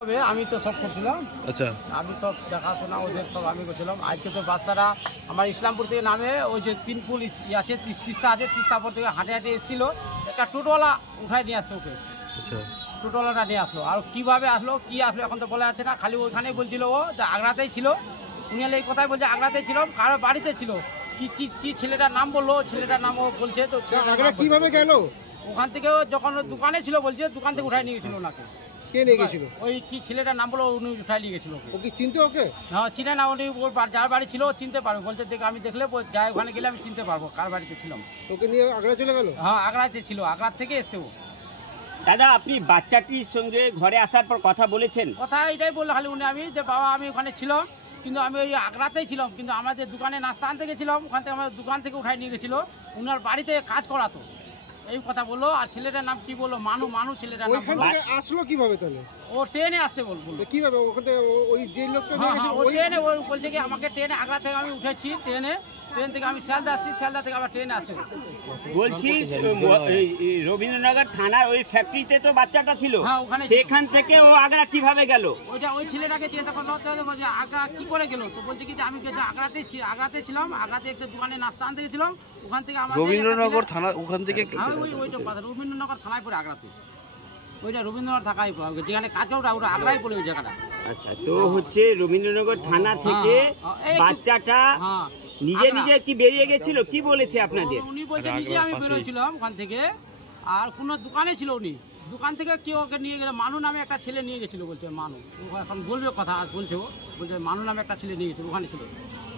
আমি তো সব করছিলাম। আচ্ছা, আমি সব দেখাশোনা ওদের সব আমি করছিলাম। আজকে তো বাচ্চারা আমার ইসলামপুর থেকে নামে ওই যে 3 পুল আছে, তিস্তা আছে, তিস্তাপুর থেকে হাঁটে হাঁটে এসেছিল, একটা টোটোওয়ালা উঠায় নিয়ে আসছে ওকে। আচ্ছা, টোটোওয়ালাটা নিয়ে আসলো। আর কীভাবে আসলো কী আসলো এখন তো বলা যাচ্ছে না। খালি ওইখানেই বলছিল ও যে আগ্রাতেই ছিল। উনি এই কথাই বলছে আগ্রাতেই ছিল, কারোর বাড়িতে ছিল। কি ছেলেটার নাম বললো, ছেলেটার নাম ও বলছে। তো আগ্রা কীভাবে গেল? ওখান থেকে যখন দোকানে ছিল বলছে, দোকান থেকে উঠায় নিয়ে গেছিল ওনাকে। কে নিয়ে গেছিল? ওই কি ছেলেটার নাম বলো, উনি উঠাই নিয়ে গেছিল। ও কি চিনতে ওকে? না চিনে না, উনি ওর যার বাড়ি ছিল চিনতে পারবে বলছে। দেখ আমি দেখলে যাই ওখানে গেলে আমি চিনতে পারবো কার বাড়িতে ছিলাম। ওকে নিয়ে আগ্রা চলে গেল? হ্যাঁ, আগ্রাতে ছিল, আগ্রা থেকে এসছে ও। দাদা, আপনি বাচ্চাটির সঙ্গে ঘরে আসার পর কথা বলেছেন? কথা এটাই বললো খালি উনি, আমি যে বাবা আমি ওখানে ছিলাম, কিন্তু আমি ওই আগ্রাতেই ছিলাম, কিন্তু আমাদের দোকানে নাস্তা আনতে গেছিলাম, ওখান থেকে আমার দোকান থেকে উঠাই নিয়ে গেছিলো। উনার বাড়িতে কাজ করাতো, এই কথা বললো। আর ছেলেটার নাম কি বললো, মানু ছেলেটার নাম। ওইখান থেকে আসলো কিভাবে তাহলে? ও ট্রেনে আসছে বলবো। কিভাবে ওখান থেকে ওই যে লোকটা নিয়ে গেছে? ও ট্রেনে, ও বলছে কি আমাকে ট্রেনে আগ্রা থেকে আমি উঠেছি, ট্রেন থেকে আমি শিয়ালদা আসছি, শিয়ালদা থেকে আবার ট্রেনে আসছে। বলছি রবীন্দ্রনগর থানার ওই ফ্যাক্টরিতে তো বাচ্চাটা ছিল, সেখান থেকে ও আগ্রা কিভাবে গেল? ওইটা ওই ছেলেটাকে চিন্তা করতে হচ্ছে, বলছে আগ্রা কি করে গেল। তো বলছে কি যে আমি আগ্রাতে ছিলাম, আগ্রাতে একটা দোকানে নাস্তা আনতে গেছিলাম, ওখান থেকে আমার রবীন্দ্রনগর থানা, ওখান থেকে ওইটা কথা রবীন্দ্রনগর থানায় পড়ে আগ্রাতে। ওইটা রবীন্দ্রনগর থানায় যেখানে কাজ করে ওটা আগ্রায় পড়ে ওই জায়গাটা। আচ্ছা, তো হচ্ছে রবীন্দ্রনগর থানা থেকে বাচ্চাটা নিজে নিজে কি বেরিয়ে গেছিল? কি বলেছে আপনাদের? উনি বলছে নিজে আমি বেরোছিলাম ওখান থেকে, আর কোনো দোকানে ছিল উনি, দোকান থেকে কেউ ওকে নিয়ে গেলে, মানু নামে একটা ছেলে নিয়ে গেছিল বলছে। মানু এখন বলবে কথা বলছে, ও বলছে মানু নামে একটা ছেলে নিয়ে গেছিল, ওখানে ছিল।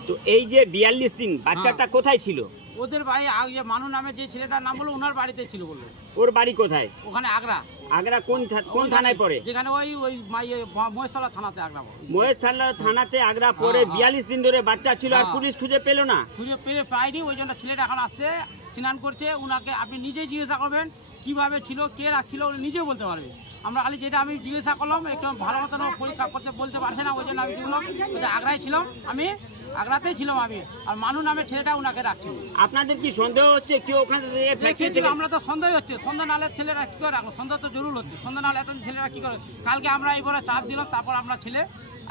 তো এই যে 42 দিন বাচ্চাটা কোথায় ছিল? ওদের বাড়ি মানু নামে যে ছেলেটার নাম বললো ওনার বাড়িতে ছিল বললো। ওর বাড়ি কোথায়? ওখানে আগ্রা। আগ্রা কোন থানায় পড়ে? যেখানে ওই মহেশতলা থানাতে আগ্রা। মহেশতলা থানাতে আগ্রা পড়ে 42 দিন ধরে বাচ্চা ছিল, আর পুলিশ খুঁজে পেল না? খুঁজে পায়নি, ওই জন্য ছেলেটা এখন আসছে, স্নান করছে। উনাকে আপনি নিজেই জিজ্ঞাসা করবেন কিভাবে ছিল, কে রাখছিল, উনি নিজেও বলতে পারবে। আমরা খালি যেটা আমি জিজ্ঞাসা করলাম একটু ভালো মতন পরীক্ষা করতে বলতে পারছে না, ওই জন্য আমি বললাম আগ্রায় ছিলাম, আমি আগ্রাতেই ছিলাম আমি, আর মানু নামের ছেলেটা উনাকে রাখছিল। আপনাদের কি সন্দেহ হচ্ছে কেউ ওখানে রেখেছিল? আমরা তো সন্দেহ হচ্ছে, সন্ধ্যা নাহলে ছেলেরা কি করে রাখলো, সন্দেহ তো জরুর হচ্ছে। সন্ধ্যা নাহলে এত ছেলেরা কি করে? কালকে আমরা এইবারে চাপ দিলাম, তারপর আমরা ছেলে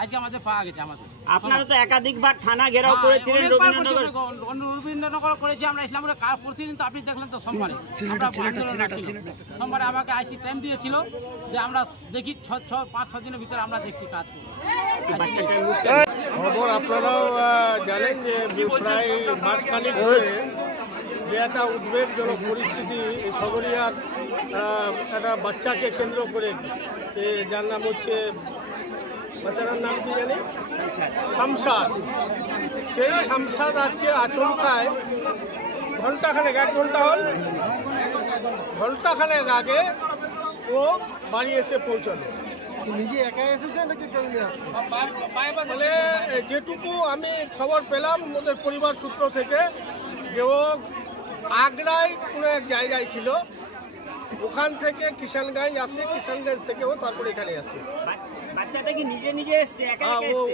আজকে আমাদের পাওয়া গেছে। আমাদের আপনারা তো একাধিকবার থানা ঘেরাও করেছিলেন, রবীন্দ্রনগর করেছি আমরা, ইসলামপুরে প্রতিদিন তো আপনি দেখলেন তো সোমবারে আমাকে আইসি টাইম দিয়েছিল যে আমরা দেখি 5-6 দিনের ভিতরে আমরা দেখছি কাজ করবো। খবর আপনারাও জানেন যে প্রায় মাসখানেক ধরে যে একটা উদ্বেগজনক পরিস্থিতি ছগরিয়ার একটা বাচ্চাকে কেন্দ্র করে, যার নাম হচ্ছে, বাচ্চাটার নাম কি জানি, শামসাদ। সেই শামসাদ আজকে আচমকায় ঘন্টাখানেক, 1 ঘন্টা হল, ঘন্টাখানেক আগে ও বাড়ি এসে পৌঁছালো। নিজে একাই এসেছে নাকি কেউ নিয়ে আসছে? মানে যেটুকু আমি খবর পেলাম ওদের পরিবার সূত্র থেকে, যে ও আগ্রায় কোনো এক জায়গায় ছিল, ওখান থেকে কিষানগঞ্জ আসে, কিষানগঞ্জ থেকে ও তারপরে এখানে আসে। বাচ্চাটা কি নিজে নিজে এসেছে?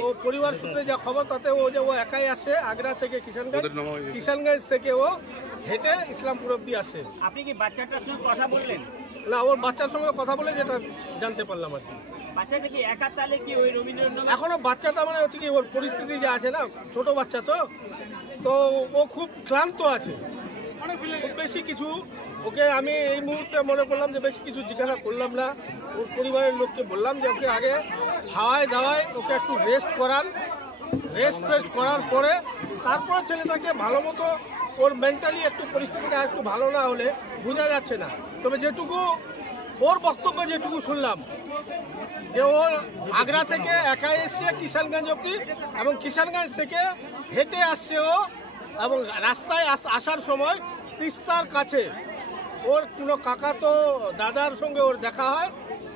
ও পরিবার সূত্রে যা খবর তাতে ও একাই আসে আগ্রা থেকে কিষানগঞ্জ, কিষানগঞ্জ থেকে ও হেঁটে ইসলামপুর অব্দি আসে। আপনি কি বাচ্চাটার সঙ্গে কথা বললেন? না, ওর বাচ্চার সঙ্গে কথা বলে যেটা জানতে পারলাম আর কি। বাচ্চাটা কি একা, তাহলে কি ওই রবীন্দ্রনগর? এখনো বাচ্চাটা মানে হচ্ছে কি, ওর পরিস্থিতি যে আছে না, ছোট বাচ্চা তো ও খুব ক্লান্ত আছে, খুব বেশি কিছু ওকে আমি এই মুহূর্তে মনে করলাম যে বেশি কিছু জিজ্ঞাসা করলাম না। ওর পরিবারের লোককে বললাম যে ওকে আগে খাওয়ায় দাওয়ায় ওকে একটু রেস্ট করান, রেস্ট করার পরে তারপরে ছেলেটাকে ভালো মতো, ওর মেন্টালি একটু পরিস্থিতিটা একটু ভালো না হলে বোঝা যাচ্ছে না। তবে যেটুকু ওর বক্তব্য যেটুকু শুনলাম, যে ওর আগ্রা থেকে একাই এসছে কিষানগঞ্জ অব্দি, এবং কিষানগঞ্জ থেকে হেঁটে আসছে ও, এবং রাস্তায় আসার সময় তিস্তার কাছে ওর কোনো কাকা তো দাদার সঙ্গে ওর দেখা হয়,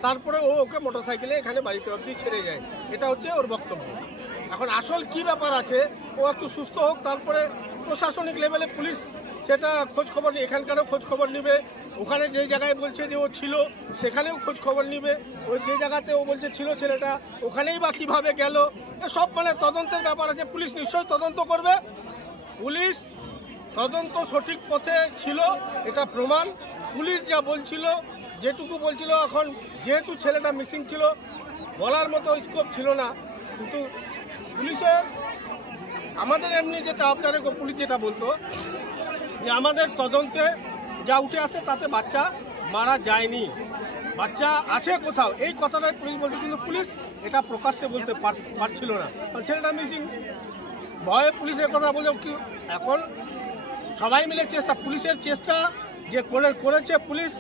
তারপরে ও ওকে মোটরসাইকেলে এখানে বাড়িতে অবধি ছেড়ে যায়। এটা হচ্ছে ওর বক্তব্য। এখন আসল কি ব্যাপার আছে, ও একটু সুস্থ হোক, তারপরে প্রশাসনিক লেভেলে পুলিশ সেটা খোঁজ খবর, এখানকারও খোঁজ খবর নেবে, ওখানে যে জায়গায় বলছে যে ও ছিল সেখানেও খোঁজ খবর নেবে, ওই যে জায়গাতে ও বলছে ছিল ছেলেটা ওখানেই বা কীভাবে গেল, সব মানে তদন্তের ব্যাপার আছে। পুলিশ নিশ্চয়ই তদন্ত করবে, পুলিশ তদন্ত সঠিক পথে ছিল এটা প্রমাণ। পুলিশ যা বলছিল, যেটুকু বলছিল, এখন যেহেতু ছেলেটা মিসিং ছিল, বলার মতো স্কোপ ছিল না। কিন্তু পুলিশের আমাদের এমনি যেটা আপনাদের পুলিশ যেটা বলতো যে আমাদের তদন্তে যা উঠে আসে তাতে বাচ্চা মারা যায়নি, বাচ্চা আছে কোথাও, এই কথাটাই পুলিশ বলছে। কিন্তু পুলিশ এটা প্রকাশ্যে বলতে পারছিল না, কারণ ছেলেটা মিসিং। ভয়ে পুলিশের কথা বলে কি এখন সবাই মিলে চেষ্টা, পুলিশের চেষ্টা যে করেছে পুলিশ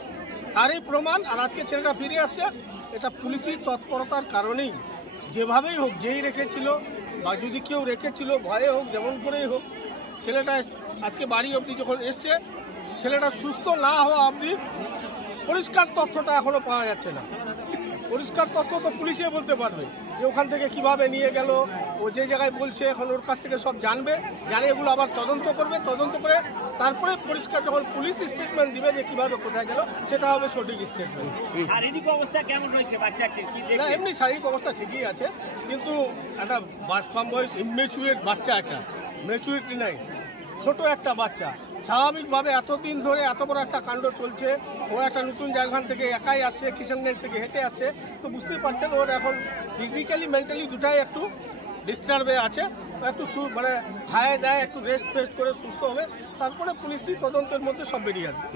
তারই প্রমাণ। আর আজকে ছেলেটা ফিরে আসছে, এটা পুলিশি তৎপরতার কারণেই। যেভাবেই হোক, যেই রেখেছিল বা যদি কেউ রেখেছিল ভয়ে হোক যেমন করেই হোক, ছেলেটা আজকে বাড়ি অবধি যখন এসছে, ছেলেটা সুস্থ না হওয়া অবধি পরিষ্কার তথ্যটা এখনো পাওয়া যাচ্ছে না। পরিষ্কার তথ্য তো পুলিশে বলতে পারবে যে ওখান থেকে কিভাবে নিয়ে গেল, ও যে জায়গায় বলছে এখন ওর কাছ থেকে সব জানবে, জানে এগুলো আবার তদন্ত করবে, তদন্ত করে তারপরে পরিষ্কার যখন পুলিশ স্টেটমেন্ট দিবে যে কিভাবে কোথায় গেল, সেটা হবে সঠিক স্টেটমেন্ট। শারীরিক অবস্থা কেমন রয়েছে বাচ্চাটির, কি না দেখলেন? এমনি শারীরিক অবস্থা ঠিকই আছে, কিন্তু একটা কম বয়স ইমেচুরেট বাচ্চা, একটা ম্যাচুরিটি নাই, ছোট একটা বাচ্চা। স্বাভাবিকভাবে এতদিন ধরে এত বড় একটা কাণ্ড চলছে, ও একটা নতুন জায়গা থেকে একাই আসছে, কিষানগঞ্জ থেকে হেঁটে আসছে, তো বুঝতেই পারছেন ওর এখন ফিজিক্যালি মেন্টালি দুটাই একটু ডিস্টার্বে আছে। একটু মানে খায় দেয়, একটু রেস্ট ফেস্ট করে সুস্থ হবে, তারপরে পুলিশি তদন্তের মধ্যে সব বেরিয়ে আসবে।